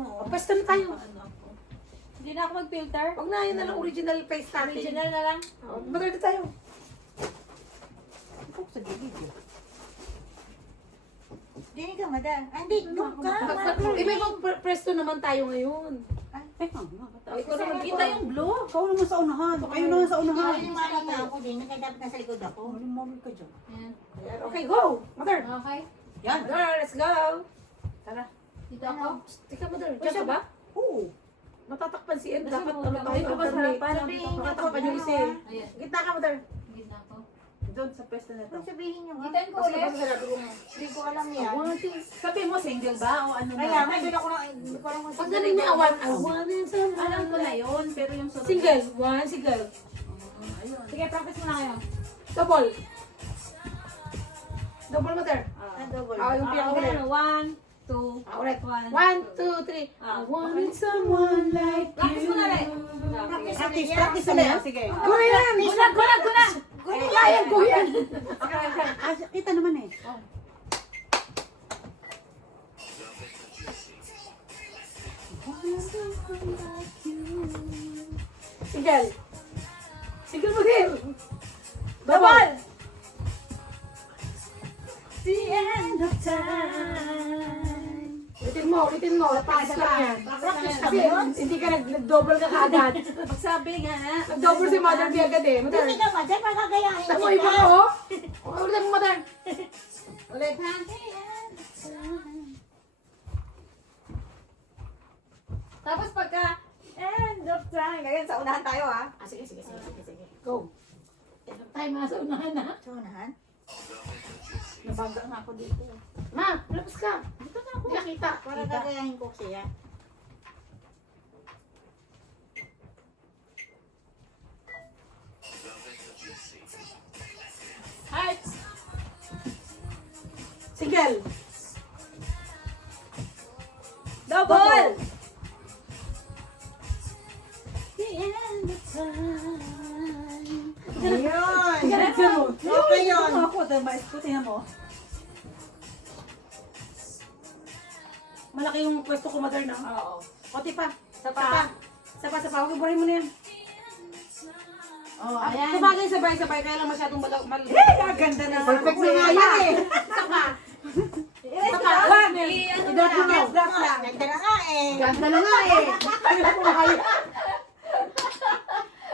O, pwesto na tayo. Hindi na ako mag-filter. Huwag na, yun na lang original face natin. Original na lang. O, mother na tayo. Ikaw sa gilid eh. Hindi ka, madam. Hindi, doon ka. May pwesto naman tayo ngayon. Teka, O, ikaw naman Kita yung blue. ikaw naman sa unahan. Kayo naman sa unahan. Yung mali nga ako din, kaya dapat nasa likod ako. Lumamig ka dyan. Ayan. Okay, go! Mother! Okay. Yan. Mother, let's go! Tara. Dito ako. Tika, mother. Diyan ka ba? Oo. Matatakpan si Ed. Dapat mo, ano tayo. dito ba sa harapan? Matatakpan yung isa eh. Ayan. Gitna ka, mother. Gitna ako. Doon sa pwesto na to. Kung sabihin nyo nga. Gitan ko Basta ulit. basta sinabi ko nga. Hindi ko alam yan. Sabi mo, single ba? O ano Kaya nga, doon ako na, hindi ko alam kung Pag galing niya, awan and some. Alam ko na yun, pero yung sunod. Single. One, single. Ayun. Sige, practice muna kayo. Double. Double, mother. Ah, double. Yung pinaka-ulit. 1, 2, Ulit. 1. 1, 2, 3. I wanted someone like Practice you. muna rin. Practice na yan. Sige. Go yan! Guna! Kaya, go yan! Ah, kita naman eh. Single. Single mo din. Double! The end of time. Ulitin mo. Taas lang yan. Practice Kasi hindi ka nag-double ka kaagad. Sabi nga. Nag-double si mother di agad eh. Mother. Hindi ka, madam, magagayahin Tamo, iba ka oh. Ulitin mo, mother. Ulit. Tapos pagka end of time. Ngayon sa unahan tayo ha. Sige. Go. Tayo mga sa unahan ha. Sa unahan? Nabangga nga ako dito. Ma, labas ka. Dito na ako. Hindi nakita. Para gagayahin ko siya. Heart. Single. Double. The end of time. Ayun! Ganun mo. Okay yun. Ito ako, mais ko, tingnan mo. Malaki yung pwesto ko, mother na. Oo. Pati pa. Pa. Sapa. Huwag iburin mo na yan. Oh, ayan. Sabagay, kaya lang masyadong mal. Ganda na. Perfect na nga yan eh. Sapa. Sapa. One. Drop mo na. Drop lang. Ganda na nga eh. Ganda na nga eh.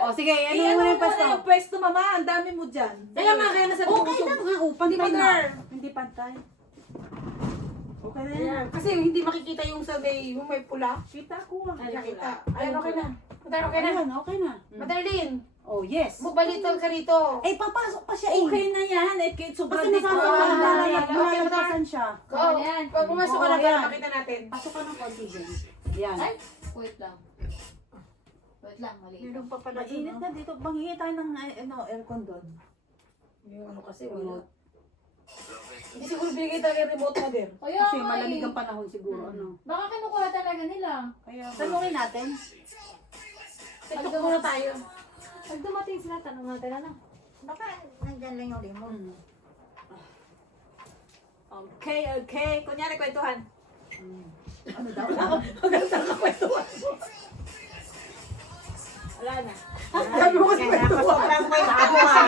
O, sige, ano Ano mo na mo yung pwesto? na yung pwesto, mama? Ang dami mo dyan. Kaya nga, kaya nasa Okay lang nga, pantay Hindi, na. mother. Hindi pantay. Okay na yan. Ayan. Kasi hindi makikita yung sa yung may pula. Kita ko. Ay, nakita. Ayan, okay na. Mother, okay na. Ayan, okay na. Mother Lynn, Oh, yes. mubalitol ka rito. Eh, papasok pa siya eh. Okay na yan. Eh, kahit sobrang Basta dito. nasasalan siya. Go. Ayan. Pag pumasok ka Oo, na para yan. makita natin. Pasok ka ng konti dyan. Yan. Ay, wait lang. Wait lang, mali. Meron pa pala doon. Mainit na dito. Manghingi tayo ng aircon doon. Yung ano kasi, wala. Hindi siguro binigay tayo yung remote, mother. Kaya Kasi nga malamig eh. ang panahon siguro. Ano. Baka kinukuha talaga nila. Kaya, tanungin natin. TikTok muna tayo. Pag dumating sila, tanong natin ano. Baka nandyan lang yung remote. Okay. Kunyari, kwentuhan. Ano daw? Wala na. Sabi mo kasi Kaya ako sobrang kwento ah.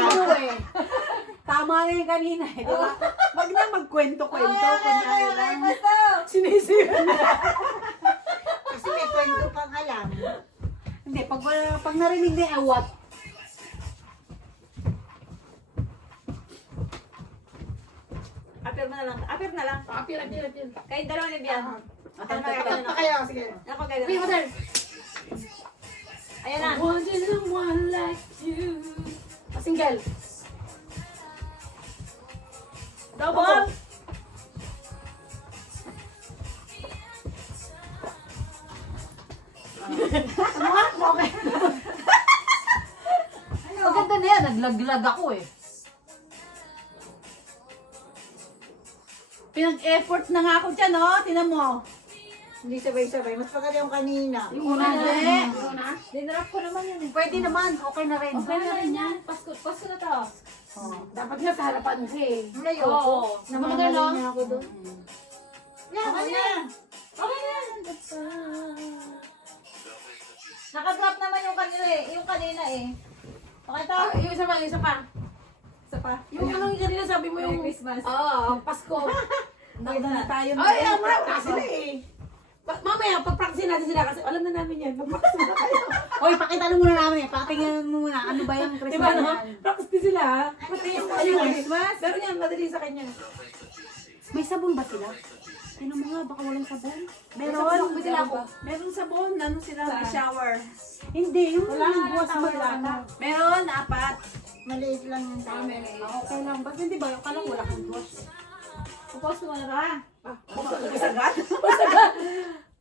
Tama na yung kanina eh. Diba? Wag na magkwento-kwento. Kunyari lang. sinisira. Kasi may kwento pang alam. Hindi, pag narinig na yung awat. Apir na lang. Apil. Kayong dalawa ni Bian. Atak na kayo, sige. Ako kayo Okay, dalawa. mother. Ayan na. Wanted someone like you. Single. Double. Maganda na yan. Naglaglag ako eh. Pinag-effort na nga ako dyan, oh. Tinan mo. Hindi sabay-sabay. Mas maganda yung kanina. Yung una na. Dinrap ko naman yun eh. Pwede naman. Okay na rin. Okay na rin yan. Pasko na to. Dapat nga sa harapan mo siya eh. Layo. Oo. Namamaling na ako doon. Okay na. Okay na. Nakadrop naman yung kanina eh. Yung kanina eh. Pakita. Yung isa pa, yung isa pa. Isa pa. Yung anong kanina sabi mo yung... Merry Christmas. Oo, Pasko. Nakita na tayo. Ay, wala sila eh. Mamaya, pag-practice natin sila kasi alam na namin yan. Pag-practice na tayo. Hoy, pakita na muna namin. Patingnan mo muna. Ano ba yung Christmas Diba no? yan? Practice din sila ha. Pati yung Ano Christmas? Pero yan, madali sa kanya. May sabon ba sila? Tingnan mo nga, baka walang sabon. Meron, may sila ako. Meron sabon. Ano sila? May shower. Hindi, yung buwas mo lang. Meron, 4. Maliit lang yung tao. Okay lang. Basta hindi ba? Yung kalang wala kang buwas. Upos mo na ba? Masagat?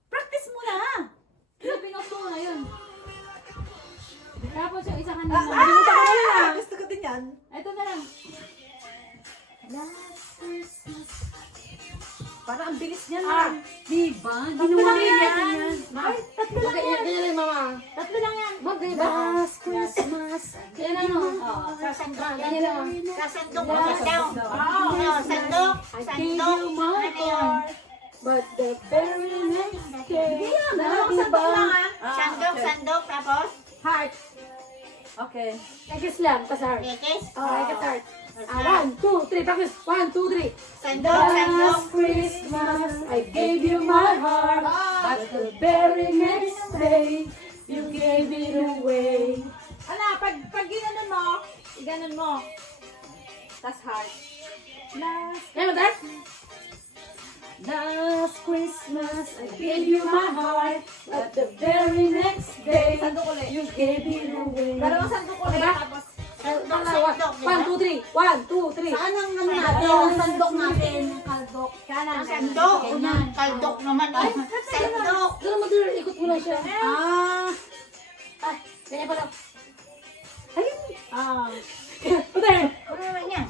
Practice mo na. Yung pinost mo na yun. Tapos yung isa kanina. Gusto ko din yan. Ito na lang. Last Christmas. Parang ang bilis niyan. Diba? Hindi mo yan. Ay, tatlo lang Okay, yan. ganyan lang mama. Tatlo lang yan. Mag, ganyan ba? Last Christmas. Ganyan lang no? Sasandok. Ganyan lang. Sasandok mo ka daw. Oo, sandok. Sandok. Ano yun? But the very next day, Dalawang sandok lang ah. Sandok, sandok. Tapos? Heart. Okay. Ekis lang, pasar. Lekes? Oh, ekis start. 1, 2, 3, practice. 1, 2, 3. Sandok, sandok. Last Christmas, I gave you my heart, but the very next day, you gave it away. Ala, pag ginanon mo, iganon mo. Tas heart. Last. Kaya mo, Dad? Last Christmas, I gave you my heart, but the very next day, Sandok ulit. you gave it away. Dalawang sandok ulit. Diba? Tapos, Sandok, Dalawa. sandok. 1, 2, 3. 1, 2, 3. Saan ang ano natin? Ang sandok natin. kaldok. Kanan. Sandok. Ganyan. Kaldok naman. Sandok. Doon mo doon, ikot mo lang siya. Ah. Ah, ganyan pa lang. Ah. Putay, Ano naman yan?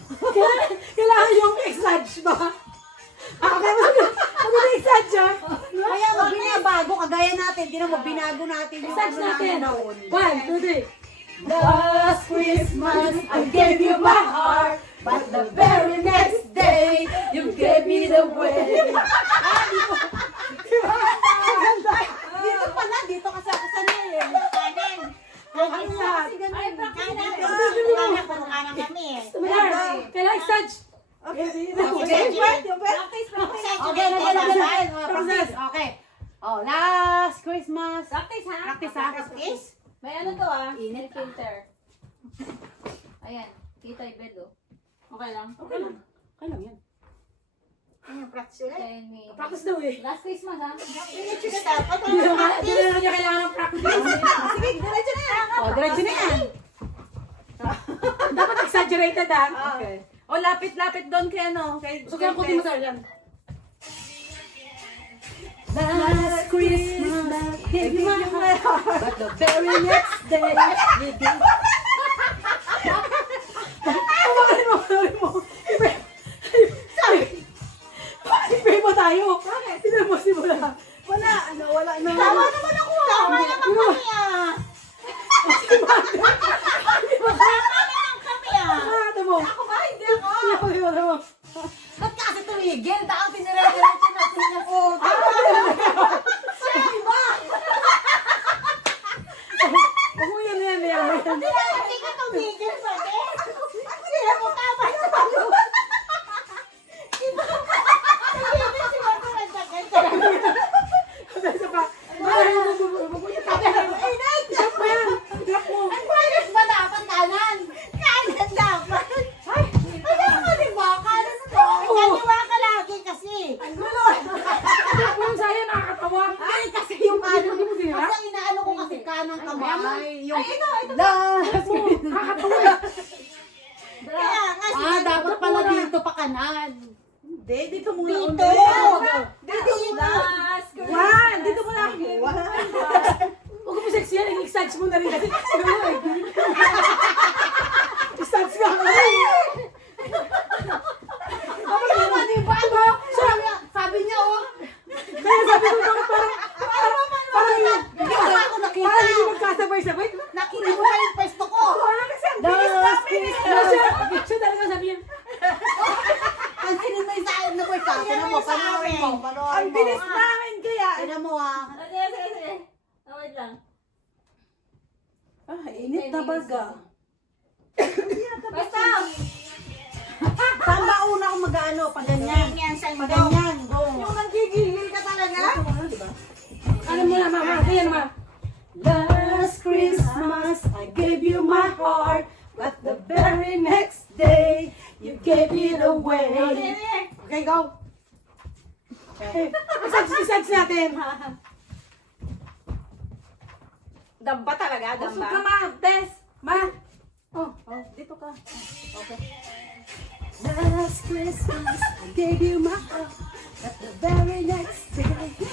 kailangan yung exage ba? Ah, okay mo. Ano na exage ah? Kaya mo binabago, kagaya natin. Tinan mo, binago natin. yung Exage ano natin. noon. 1, 2, 3. Last Christmas, I gave you my heart, but the very next day, you gave it away. Dito pala, dito kasi ako sanay eh. Kanin. Ang sad. Ay, practice Kanin. natin. Kanin. Puro kanan kami eh. Tumidar, kailangan exage. Okay. Okay. Practice, practice. Okay, process. Okay. Oh, last Christmas. Practice ha? Practice ha? Practice? May ano to ah? Init filter. Ayan. Kita yung bed oh. Okay lang? Okay lang. Okay lang yan. Ano, practice ulit? Practice daw eh. Last Christmas ha? Diretso na dapat. Hindi na niya kailangan ng practice. Sige, diretso na yan. Oh, diretso na yan. Dapat exaggerated ah. Okay. Oh, lapit-lapit doon kay ano. So kaya puti mo sir yan. Last Christmas, gave you my heart, but the very next day, you did. Kumain mo. Sabi, bakit mo tayo? Tignan mo simula. Wala na. Tama naman ako. Tama naman kami ah. Tama naman kami ah. Ito mo. Ako ba? Hindi ako. Ito mo. Ba't kasi tumigil? Daan tinire-diretso natin na po. Huwag mo yan. Hindi ka tumigil ba eh? Sila mo tama sa palo. Tumigil si Marco nagtagay. Isa pa. Huwag mo yan. Drop mo yan. Drop mo. Ang pwede ba dapat kanan? Kanan dapat. Alam mo, di ba? Kanan mo. Kaniwa ka lagi kasi. Drop mo yung sayo. Nakakatawa. Ay, kasi yung ano, Hindi mo dinira? kasi inaano ko kasi kanang kamay. Yung Ay, ito. last Nakakatawa. Kaya nga dapat pala dito pa kanan. Hindi, dito muna. Dito. Dito muna. Last Christmas. One, dito muna ako. Huwag mo sexy yan. I-exage mo na rin kasi. I-exage ka. Tama, di ba? Ano? Sabi niya, oh. Kaya sabi ko bakit parang Hindi ko ako nakita. parang hindi magkasabay-sabay. Nakita mo pa yung pwesto ko. Kasi ang bilis namin eh. Siya talaga sabi niya. Pansinin mo yung sa akin na boy ka. Tinan mo, panoorin mo. Panoorin mo. Ang bilis namin kaya. Tinan mo ah. Sige, sige, sige. Oh, wait lang. Ah, init na baga. Basta! Saan ba una akong mag-ano? Pag ganyan. Ganyan sa Pag ganyan. Yung nanggigigil ka talaga? Ano mo na, mama? Kaya naman. Last Christmas, I gave you my heart, but the very next day, you gave it away. Okay, go. Okay. Isags natin. Damba talaga, Busog damba. ka, ma. Tess. Ma. Oh, dito ka. Okay. Last Christmas, I gave you my heart, but the very next day, you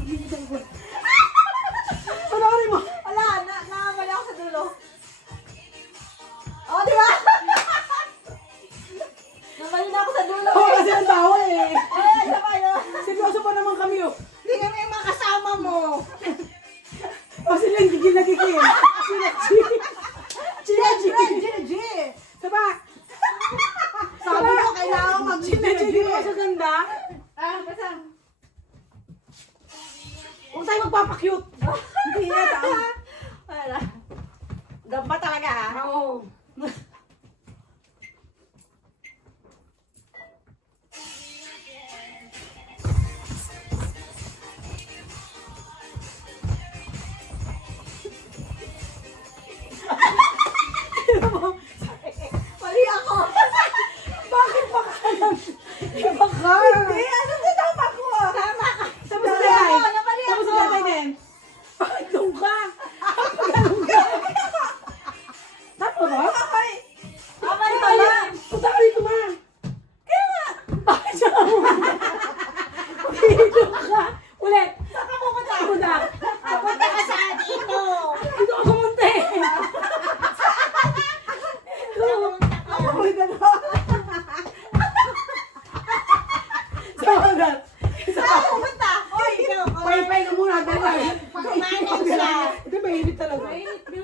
gave it away. Panoorin mo. Wala, nakamali ako sa dulo. Oh, di ba? Namali na ako sa dulo Oo, eh. kasi ang tawa eh. Ay, sabay na. Seryoso pa naman kami oh. Hindi kami yung mga kasama mo. O sila yung gigil na gigil. Sila G. Sila G. Saba. Sabi ko, kailangan Sila G. Di ba sa ganda? Ah, basta. Huwag tayo magpapakyut. Hindi yan ah. Wala. Damba talaga ha. Oo. Mali ako. Bakit ba ka lang? Iba ka. Hindi, ano sa tama ko? Tama ka. Tapos Namali na ako, tayo. namali Tapos ako. na tayo din. Bakit doon ka? Ganun ka. Tama ba? Ay, tama rin Tama. pala. Punta ka rito, ma. Kaya nga. Bakit siya ka muna? Dito ka. Ulit. Saan ka pupunta? Punta. Punta ka sa dito. Dito ka pumunta eh. Ako may dalawa. Saan ka pupunta? Oy, Pay ka muna. Pagmanin siya. Ito mainit talaga. mainit nyo.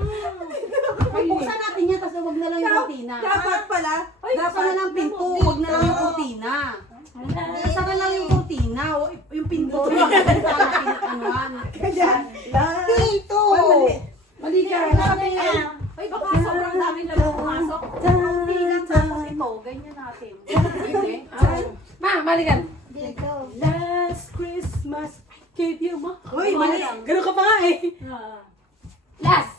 Buksan natin yan, tapos wag na lang yung kurtina. Dapat pala. Dapat na lang pinto, wag na lang yung kurtina. Basta na lang yung kurtina, yung pinto. Anuan. Dito. Mali ka. Ay, baka sobrang daming laman pumasok. Hindi lang tapos ito, ganyan natin. Hindi. Ma, mali ka. Dito. Last Christmas, I gave you my... Uy, mali. Ganun ka pa nga eh. Last!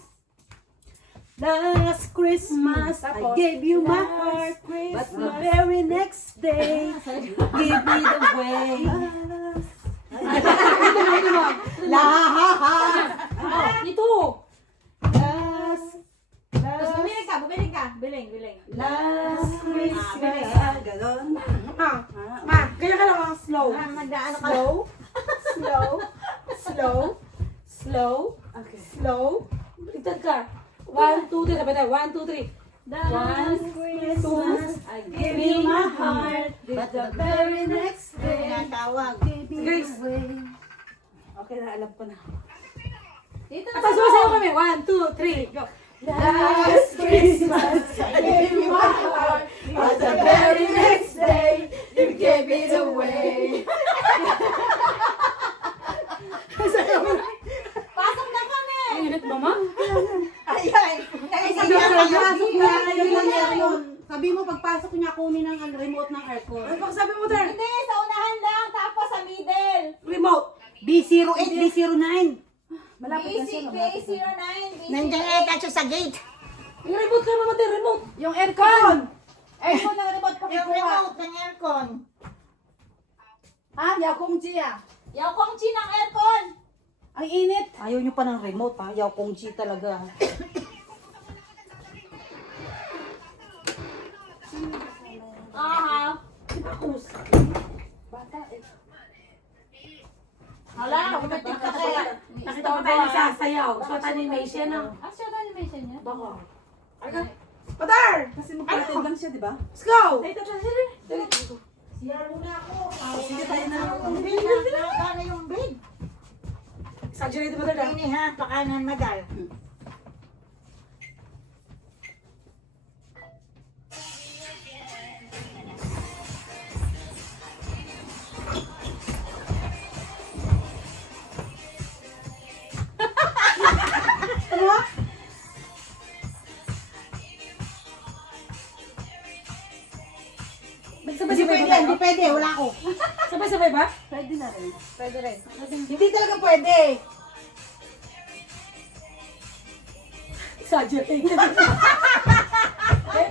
Last Christmas, I gave you my heart, but the very next day, you gave me the way. Ito. Last, Tapos bumili ka. Biling. last Christmas. Ganon. Ma, kaya ka lang ang slow. Mag-ano ka? Slow. Okay. Slow. Baliktad ka. 1, 2, 3. Sabay tayo. 1, 2, 3. Last Christmas, I Give you my heart. But the very next day, Tinatawag. Grace. Okay na, alam ko na. Dito na Tapos sumasayaw kami. 1, 2, 3. Go. Last Christmas, I gave you my heart. But the very next day, you gave it away. Pasok na kami. Ang init ba, ma? Ayan. pagpasok niya, yun lang yun. Sabi mo, pagpasok niya, kunin ang remote ng aircon. Ano pa sabi mo, Ter? Hindi, sa unahan lang, tapos sa middle. Remote. B08, B09. Malapit na siya. BA09, Nandiyan ata siya sa gate. Yung remote ka naman, Ter. Remote. Yung aircon. Aircon ng remote pa Yung kinuha. remote ng aircon. Ha? Yakong Chia. Yaw kong chin ang aircon. Ang init. Ayaw niyo pa ng remote ha. Yaw kong Chi talaga. Aha. Kus. Hala, umatik ka kaya. Nakita ko tayo sasayaw. Short animation na. Short animation niya? Baka. Okay. Patar! Kasi magpapatid lang siya, di ba? Let's go! Sige tayo na. Nakakana yung bed. Exaggerate mo talaga. Ini ha, pakanan madal. ako. Sabay-sabay ba? Pwede na rin. Pwede rin. Hindi talaga pwede. Exaggerated.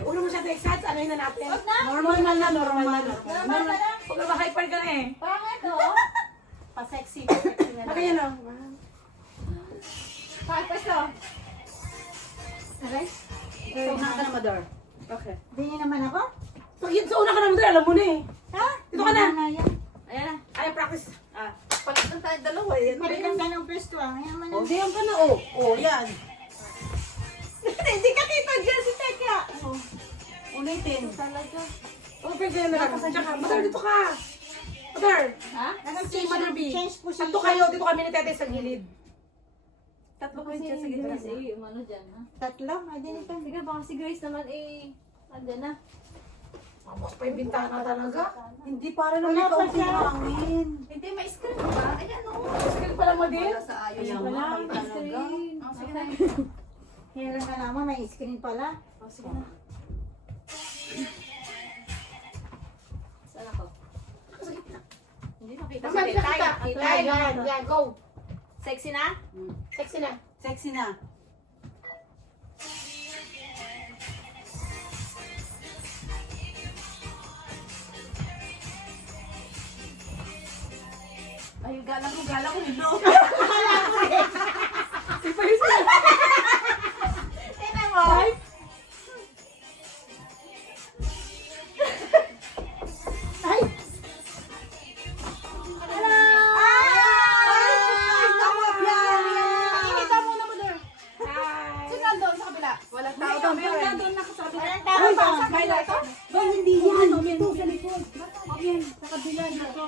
Ulo mo siya exaggerate, ano yun na natin? Normal man na, normal man. Normal na lang. Huwag ka hyper ka na eh. Pangit, oh. Pa-sexy. Sexy na lang. Kaya no. Pagpasto. Aray. So, ka na, Mador. Okay. Hindi naman ako? So, yun, sa una ka naman doon, alam mo na eh. Ha? Dito ka na. Yan. Ayan na. Ay, practice. Ah. Palit lang tayo dalawa. Yan. Maganda ng pwesto ah. Yan man Oh, ang... diyan ka na, oh. Oh, yan. Hindi ka kita dyan si Tekla. Ulitin. Talaga. Oh, pwede na lang. Tsaka, Mother, dito ka. Mother. Ha? Si Mother B. Change position. Tatlo kayo, dito kami natete sa gilid. Tatlo kayo dyan sa gitna. Grace, eh, umano dyan, ha? Tatlo? Ay, din ito. Sige, baka si Grace naman, eh, andyan na. Mamos pa yung bintana talaga. Hindi para naman ikaw hangin. Hindi, may screen ba? Ayan, o. Skill pala mo din. Sa ayos Ayan, pala. may May screen. talaga. Okay. Hiram ka naman, may screen pala. O, sige na. Saan ako? Hindi makita. Saan Sige, kita? tayo. Ay, yan, yan, go. Sexy na? Sexy na. Sexy na. Ay, gala ko, no? Ipayos na. Tingnan mo. Ay! Pakikita mo na mo doon. Sino nandun sa kabila? Walang tao doon. May nandun na sa kabila. Walang tao ba? Sa kabila ito? Doon, hindi yan. Ito, sa likod. Yan, sa kabila dito.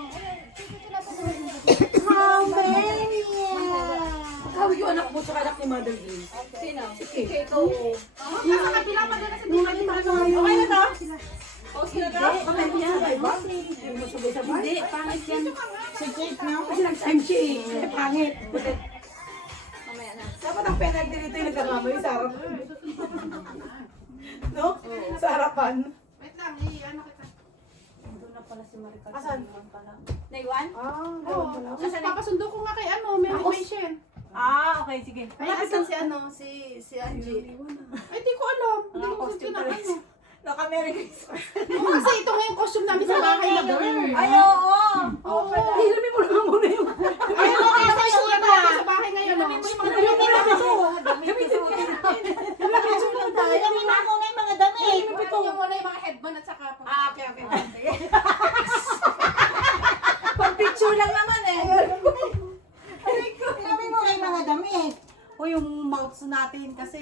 How many? Tawag yung anak mo, tsaka anak ni Mother Grace. Sino? Si Kate. Ito. Nasa kabila pa din kasi di ba yung okay na to? O, sino to? Bakit yan? Iba? Yung masabay-sabay? Hindi, pangit yan. Si Kate na. Kasi nag-time siya eh. Kasi pangit. Mamaya na. Dapat ang penalty dito yung nagkakamay sa harap. No? Sa harapan. Wait lang, ano kita? Doon na pala si Maricar. Asan? Naiwan? Ah, Oo. wala. Kasi papasundo ko nga kay ano, may reservation. Ah, okay, sige. Malapit lang si ano, si Angie. Ay, di ko alam. Hindi ko gusto na ano. Naka-America Oo, kasi ito nga yung costume namin sa bahay na doon. Ay, oo! Oo. Hiramin mo naman muna yung... Ay, oo, kaya sa isulat natin sa bahay ngayon. Gamitin mo yung mga Gamitin mo damit. ito. Gamitin mo. Kami na muna yung mga damit. Ito yung muna yung mga headband at saka Ah, okay, okay. Pag-picture lang naman eh. Kami muna yung mga damit. O yung mouths natin kasi...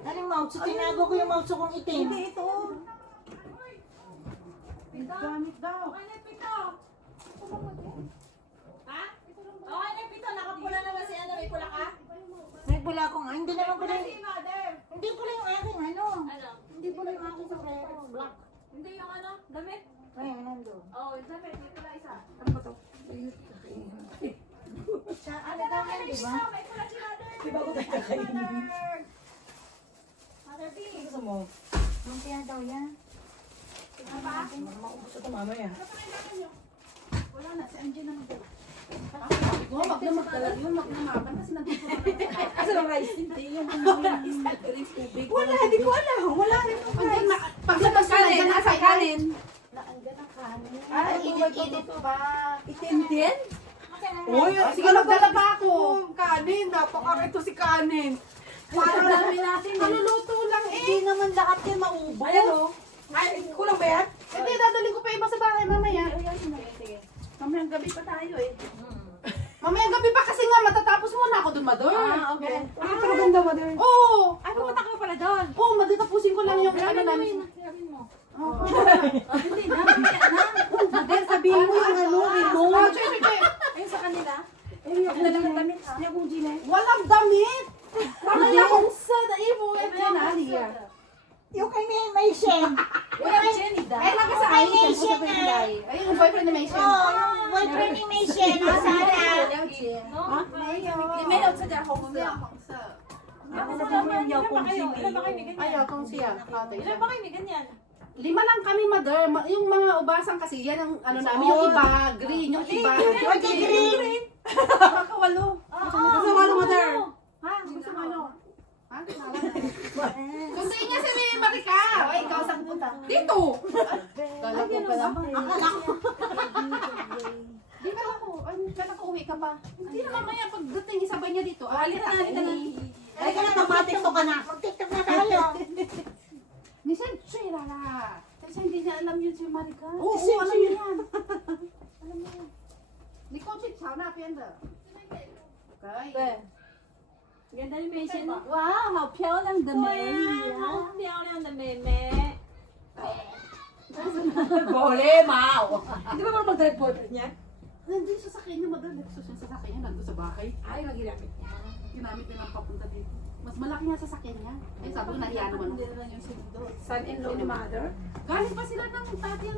Anong mouse? Tinago ko yung mouse kong itim. Hindi, ito. Gamit daw. Okay na, Pito. Ha? Okay na, Pito. Nakapula naman si ano. May pula ka? May pula ko nga. Hindi naman pula. Si Mother. Hindi pula yung aking ano. Ano? Hindi pula yung aking sombrero. Black. Hindi yung ano? Damit? Ay, nandun. Oo, yung damit. May pula isa. Sa ano daw yan, di ba? May pula si Mother. Di ba ko tayo kakainin? Mother B. Gusto mo? Ang kaya daw yan. Maubos ito mamaya. Wala na, si Angie naman daw. Oo, magdamag talaga yun, magdamagan kasi nandito na lang. Asa ng rice? Hindi, yung drink tubig. Wala, hindi ko alam. Wala rin. Paglabas ka na, nasa kanin. Ay, init pa. Itim din? Uy, Sige, magdala pa ako. Kanin, napakarito si kanin. Para namin natin. Maluluto lang eh. Hindi naman lahat yan maubos. Ayan o. Ay, kulang ba yan? Hindi, dadalhin ko pa iba sa bahay mamaya. Sige. Mamayang gabi pa tayo eh. Mamayang gabi pa kasi nga matatapos muna ako dun, Mador. Ah, okay. Ay, pero ganda, Mother. Oo! Ay, pumunta ka pa pala doon. Oo, matatapusin ko lang yung ano namin. Sinabi mo. Hindi na, mamaya na. Mother, sabihin mo yung ano, Oh, remote. che. Ayun sa kanila. Ang dala ng damit ha? Hindi akong gina. Walang damit! Wala akong sa daibo. Ito Ayun, na, Liya. Yung kay May Shen. Wala si Jenny da. Eh, naka sa Kay akin. May Shen na. Ayun, yung boyfriend ni Mason. Oo, yung boyfriend ni May Shen. Sana. No? Email out sa Jaho ko sa. Ako na lang yung yaw kong sini. Ilan ba kayo may ganyan? Ayaw kong siya. Ilan ba kayo may ganyan? 5 lang kami, mother. Yung mga ubasan kasi, yan ang ano namin. Yung iba, green. Yung iba. Okay, green. Baka 8. Gusto mo ano, mother? Ha? Gusto mo ano? Ha? Gusto niya si Marika. O, ikaw saan punta? Dito. Kala ko pala. Di ka ako. Kala ko uwi ka pa. Hindi na mamaya pagdating isabay niya dito. Halika na. Ay, ka na, mag-tiktok ka na. Mag-tiktok na tayo. Ni Senchira la. Kasi hindi niya alam yun si Marika. Oo, Si alam alam niya. niya yan. Alam mo yan. Ni Coach Chao na pienda. Okay. 跟他妹先，哇，好漂亮的妹，好漂亮的妹妹。 Problema. Di ba marunong mag-drive boyfriend niya? Nandun sa sakyan niya, madal. Nagsus yung sasakyan niya. Nandun sa bahay. Ay, naginamit niya. Ginamit niya lang papunta dito. Mas malaki nga sasakyan niya. Ay, sabi ko nahiya naman. Son-in-law ni mother. Galing pa sila ng tati